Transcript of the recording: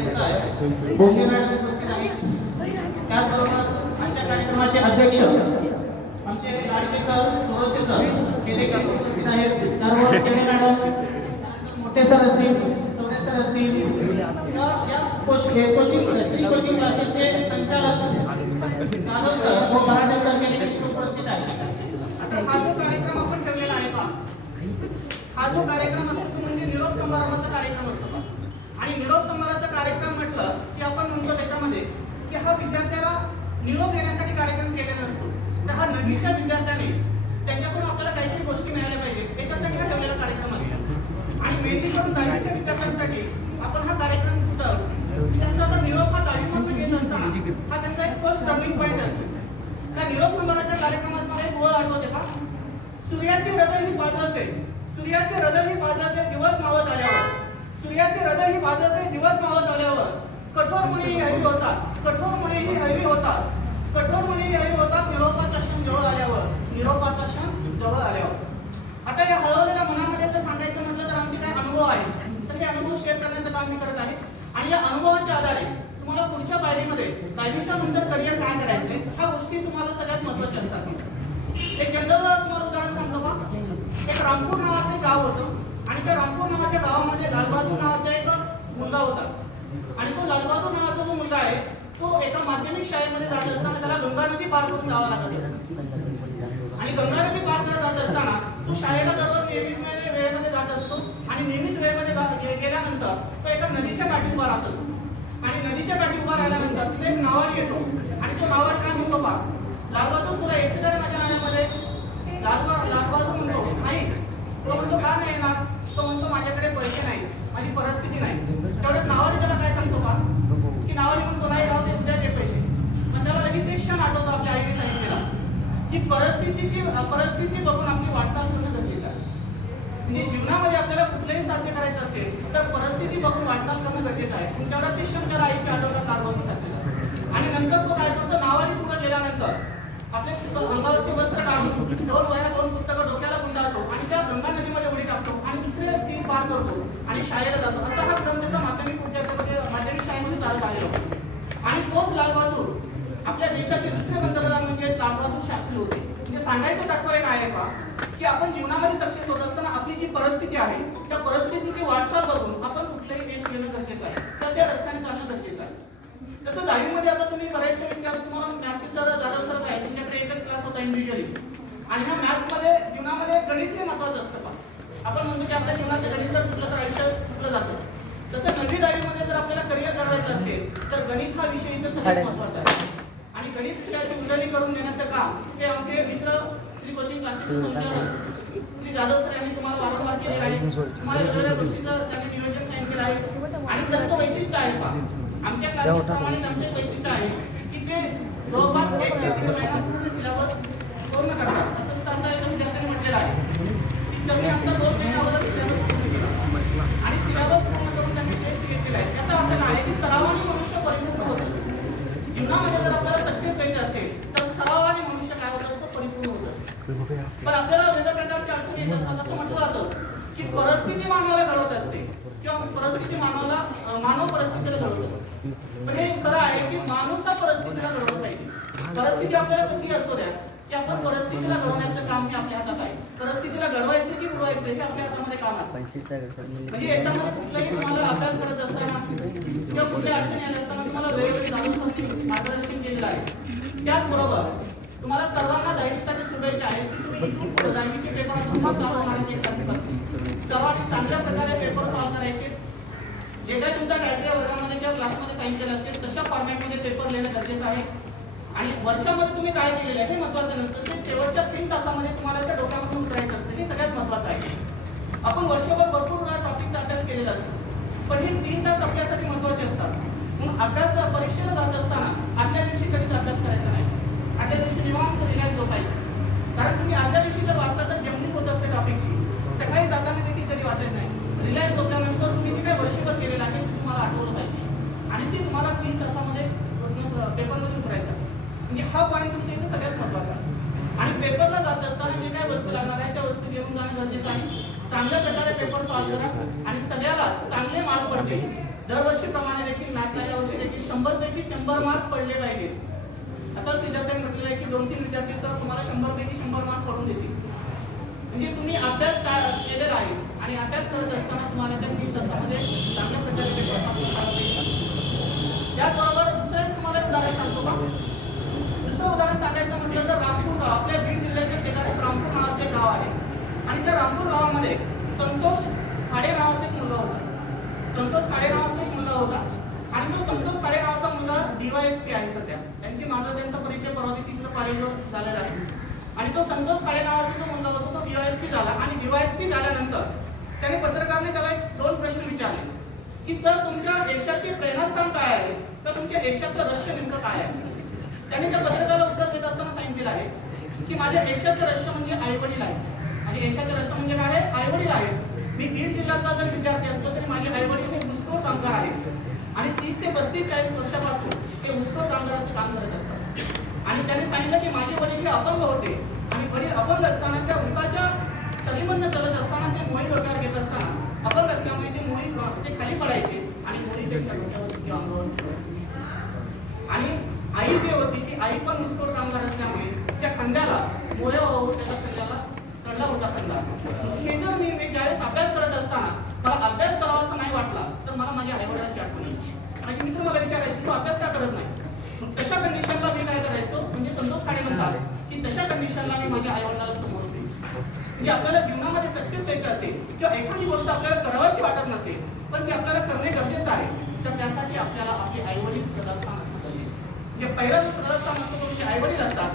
भोगे मॅडम त्याचबरोबर आजच्या कार्यक्रमाचे अध्यक्ष आमचे लाडके सर सुरोसे सर हे देखील आहेत. सर्व केणे मॅडम? मोठे सर असतील चौरे सर असतील. या कोचिंग कोचिंग क्लासेसचे संचालक जाधव सर हो, व मराठे सर उपस्थित आहेत. आता हा जो कार्यक्रम आपण ठेवलेला आहे पहा. हा जो कार्यक्रम असतो तो म्हणजे निरोप समारंभाचा कार्यक्रम असतो आणि निरोप समारंभाचा कार्यक्रम म्हटलं की आपण म्हणतो त्याच्यामध्ये की हा विद्यार्थ्याला निरोप देण्यासाठी कार्यक्रम केलेला असतो. तर हा नवीच्या विद्यार्थ्याने त्याच्याकडून आपल्याला काहीतरी गोष्टी मिळाल्या पाहिजे. याच्यासाठी हा ठेवलेला कार्यक्रम असतो. आणि मेनली करून दहावीच्या विद्यार्थ्यांसाठी आपण हा कार्यक्रम कुठं? की त्यांचा आता निरोप हा दहावीमध्ये घेत असताना हा त्यांचा एक फर्स्ट टर्निंग पॉईंट असतो. त्या निरोप समारंभाच्या कार्यक्रमात मला एक ओळ आठवते पहा सूर्याचे हृदय ही पाजळते. सूर्याचे हृदय ही पाजळते. दिवस मावत आल्यावर. सूर्याचे हृदय ही पाजळते दिवस मावत आल्यावर. कठोर मुली हवी होतात. कठोर मुली ही हवी होतात. कठोर मुली हवी होतात निरोपाचा क्षण जवळ आल्यावर. निरोपाचा क्षण जवळ आल्यावर. आता या हळवलेल्या मनामध्ये जर सांगायचं म्हटलं तर आमचे काय अनुभव आहेत? तर हे अनुभव शेअर करण्याचं काम मी करत आहे. आणि या अनुभवाच्या आधारे तुम्हाला पुढच्या पायरीमध्ये दहावीच्या नंतर करिअर काय करायचंय ह्या गोष्टी तुम्हाला सगळ्यात महत्त्वाच्या असतात. एक जनरल तुम्हाला उदाहरण सांगतो का? एक रामपूर नावाचं एक गाव होतं. आणि त्या रामपूर नावाच्या गावामध्ये लालबहादूर नावाचा एक मुलगा होता. आणि तो लालबहादूर नावाचा जो मुलगा आहे तो एका माध्यमिक शाळेमध्ये जात असताना त्याला गंगा नदी पार करून जावं लागत असतं. आणि गंगा नदी पार करत जात असताना तो शाळेला दररोज नेहमीच वेळेमध्ये जात असतो आणि नेहमीच वेळेमध्ये जात गेल्यानंतर तो एका नदीच्या काठी उभा राहत असतो. आणि नदीच्या काठी उभा राहिल्यानंतर तिथे एक नावाडी येतो. आणि तो नावाडी काय म्हणतो पा लालबहादूर तुला यायचं का माझ्या नावामध्ये? लालबा लालबहादूर म्हणतो नाही तो म्हणतो का नाही येणार तो म्हणतो माझ्याकडे पैसे नाही माझी परिस्थिती नाही. तेवढ्यात नावाडी त्याला काय सांगतो का? की नावाडी म्हणतो नाही राहू दे उद्या दे पैसे. पण त्याला लगेच एक क्षण आठवतो आपल्या आईने सांगितलेला की परिस्थितीची परिस्थिती बघून आपली वाटचाल करणं गरजेचं आहे. म्हणजे जीवनामध्ये आपल्याला कुठलंही साध्य करायचं असेल तर परिस्थिती बघून वाटचाल करणं गरजेचं आहे. पण तेवढा ते क्षण त्याला आईची आठवतात लालबहादूर शास्त्रीला आणि नंतर तो काय करतो नावाने पुढे गेल्यानंतर आपले अंगावरचे वस्त्र काढून दोन वया दोन पुस्तकं डोक्याला गुंडाळतो आणि त्या गंगा नदीमध्ये पार करतो आणि शाळेला जातो. असा हा क्रम त्याचा माध्यमिक विद्यार्थ्यामध्ये माध्यमिक शाळेमध्ये चालत आलेला आणि तोच लालबहादूर आपल्या देशाचे दुसरे पंतप्रधान म्हणजे लालबहादूर शास्त्री होते. म्हणजे सांगायचं तात्पर्य काय आहे का की आपण जीवनामध्ये सक्सेस होत असताना आपली जी परिस्थिती आहे त्या परिस्थितीची वाटचाल बघून आपण कुठलाही देश घेणं गरजेचं आहे. तर त्या रस्त्याने चालणं गरजेचं आहे. जसं दहावीमध्ये आता तुम्ही बऱ्याचशा विषयात तुम्हाला मॅथचे सर जाधव सर आहे? तुमच्याकडे एकच क्लास होता इंडिव्हिज्युअली आणि ह्या मॅथमध्ये जीवनामध्ये गणित हे महत्वाचं असतं. आपण म्हणतो की आपल्या जीवनाचं गणित जर चुकलं तर आयुष्य चुकलं जातं? तसं नववी दहावीमध्ये जर आपल्याला करिअर घडवायचं असेल तर गणित हा विषय इथं सगळ्यात महत्त्वाचा आहे. आणि गणित विषयाची उजळणी करून देण्याचं काम हे आमचे मित्र Shri coaching classes Shri Jadhav sir यांनी तुम्हाला वारंवार केलेलं आहे. तुम्हाला वेगवेगळ्या गोष्टीचं त्यांनी नियोजन सांगितलेलं आहे. आणि त्यांचं वैशिष्ट्य आहे पहा. आमच्या क्लासेस प्रमाणे आमचे एक वैशिष्ट्य आहे की ते जवळपास एक ते दीड महिना पूर्ण सिलेबस पूर्ण करतात. असं त्यांच्या एका विद्यार्थ्यांनी म्हटलेलं आहे. की सगळे आमचा दोन महिने अगोदर सिलेबस पूर्ण केला. आणि सिलेबस पूर्ण करून त्यांनी टेस्ट घेतलेला आहे. याचा अर्थ काय आहे की आणि मनुष्य परिपूर्ण होत असतो. जीवनामध्ये जर आपल्याला सक्सेस व्हायचं असेल तर सराव आणि मनुष्य काय होत असतो? परिपूर्ण होत असतो. पण आपल्याला विविध प्रकारच्या अडचणी येत असतात. असं म्हटलं जातं की परिस्थिती मानवाला घडवत असते. किंवा परिस्थिती मानवाला मानव परिस्थितीला घडवत असते. पण हे खरं आहे की माणूस हा परिस्थितीला घडवत पाहिजे परिस्थिती आपल्याला कशी असू द्या? की आपण परिस्थितीला घडवण्याचं काम हे आपल्या हातात आहे. परिस्थितीला घडवायचं की बुडवायचं हे आपल्या हातामध्ये काम असतं म्हणजे याच्यामध्ये कुठलाही तुम्हाला अभ्यास करत असताना किंवा कुठल्या अडचणी आल्या असताना तुम्हाला वेळोवेळी जाणून सांगणे मार्गदर्शन केलेलं आहे. त्याचबरोबर तुम्हाला सर्वांना दहावीसाठी शुभेच्छा आहेत की तुम्ही दहावीचे पेपर तुम्हाला चालू होणार सर्वांनी चांगल्या प्रकारे पेपर सॉल्व्ह करायचे. जे काही तुमच्या टायपच्या वर्गामध्ये किंवा क्लासमध्ये सांगितलेलं असेल तशा फॉर्मॅटमध्ये पेपर लिहिणं गरजेचं आहे. आणि वर्षामध्ये तुम्ही काय केलेलं आहे हे महत्वाचं नसतं. ते शेवटच्या तीन तासामध्ये तुम्हाला त्या डोक्यामधून उतरायचं असतं. हे सगळ्यात महत्वाचं आहे. आपण वर्षभर भरपूर वेळा टॉपिकचा अभ्यास केलेला असतो. पण हे तीन तास आपल्यासाठी महत्त्वाचे असतात. मग अभ्यास परीक्षेला जात असताना आदल्या दिवशी कधीच अभ्यास करायचा नाही. आदल्या दिवशी निवांत रिलॅक्स झोपायचं. कारण तुम्ही आदल्या दिवशी जर वाचता तर जमणी होत असते टॉपिकची सकाळी जाताना देखील कधी वाचायचं नाही. रिलॅक्स झोपल्यानंतर तुम्ही जे काही वर्षभर केलेलं आहे ते तुम्हाला आठवलं पाहिजे आणि ते तुम्हाला तीन तासामध्ये पेपरमध्ये उतरायचं म्हणजे हा पॉईंट तुमच्या इथे सगळ्यात महत्त्वाचा आणि पेपरला जात असताना जे काही वस्तू लागणार आहे त्या वस्तू घेऊन जाणं गरजेचं आहे. चांगल्या प्रकारे पेपर सॉल्व्ह करा आणि सगळ्याला चांगले मार्क पडले दरवर्षीप्रमाणे देखील मॅथला यावर्षी देखील शंभर पैकी शंभर मार्क पडले पाहिजे. आता विद्यार्थ्यांनी म्हटलेलं आहे की दोन तीन विद्यार्थी तर तुम्हाला शंभर पैकी शंभर मार्क पडून देतील म्हणजे तुम्ही अभ्यास काय केलेला आहे आणि अभ्यास करत असताना तुम्हाला त्या तीन तासामध्ये चांगल्या प्रकारे ते प्रश्न उत्तर देईल. त्याचबरोबर दुसरं एक तुम्हाला एक उदाहरण सांगतो का दुसरं उदाहरण सांगायचं म्हटलं तर रामपूर गाव आपल्या बीड जिल्ह्याच्या शेजारी रामपूर नावाचं एक गाव आहे आणि त्या रामपूर गावामध्ये संतोष खाडे नावाचा एक मुलगा होता. संतोष खाडे नावाचा एक मुलगा होता. आणि तो संतोष खाडे नावाचा मुलगा डीवायएसपी आहे सध्या. त्यांची माझा त्यांचा परिचय परवा दिवशी कॉलेजवर झालेला आहे. आणि तो संतोष खाडे नावाचा जो मुलगा होता तो डीवायएसपी झाला. आणि डीवायएसपी झाल्यानंतर त्याने पत्रकारने त्याला एक दोन प्रश्न विचारले. की सर तुमच्या यशाचे प्रेरणास्थान काय आहे? तर तुमच्या यशाचं रहस्य नेमकं काय आहे? त्याने त्या पत्रकाराला उत्तर देत असताना सांगितलेलं आहे की माझ्या यशाचं रहस्य म्हणजे आईवडील आहे आणि यशाचं रहस्य म्हणजे काय आहे? आईवडील आहेत. मी बीड जिल्ह्याचा जर विद्यार्थी असतो तरी माझे आईवडील हे ऊसतोड कामगार आहेत. आणि तीस ते पस्तीस चाळीस वर्षापासून ते ऊसतोड कामगाराचं काम करत असतात. आणि त्याने सांगितलं की माझे वडील हे अपंग होते. आणि वडील अपंग असताना त्या उसाच्या सलीमधनं चालत असताना ते मोही डोक्यावर घेत असताना अपंग असल्यामुळे ते मोही ते खाली पडायचे आणि मोही त्यांच्या डोक्यावर किंवा अंगावर आणि आई जी होती ती आई पण ऊसतोड कामगार असल्यामुळे तिच्या खांद्याला मोया वाहून त्याच्या खांद्याला चढला होता खांदा हे जर मी मी ज्यावेळेस अभ्यास करत असताना मला अभ्यास करावा असं नाही वाटला तर मला माझ्या आईवडिलांची आठवण यायची माझे मित्र मला विचारायचे तू अभ्यास का करत नाही मग तशा कंडिशनला मी काय करायचो म्हणजे संतोष खाडे म्हणतात की तशा मी माझ्या आईवडिलाला समोर होते म्हणजे आपल्याला जीवनामध्ये सक्सेस व्हायचं असेल किंवा एखादी गोष्ट आपल्याला करावीशी वाटत नसेल पण ती आपल्याला करणे गरजेचं आहे तर त्यासाठी आपल्याला आपले आईवडील वडील असणं म्हणजे पहिला जो सदस्थान असतो तो तुमचे आईवडील असतात.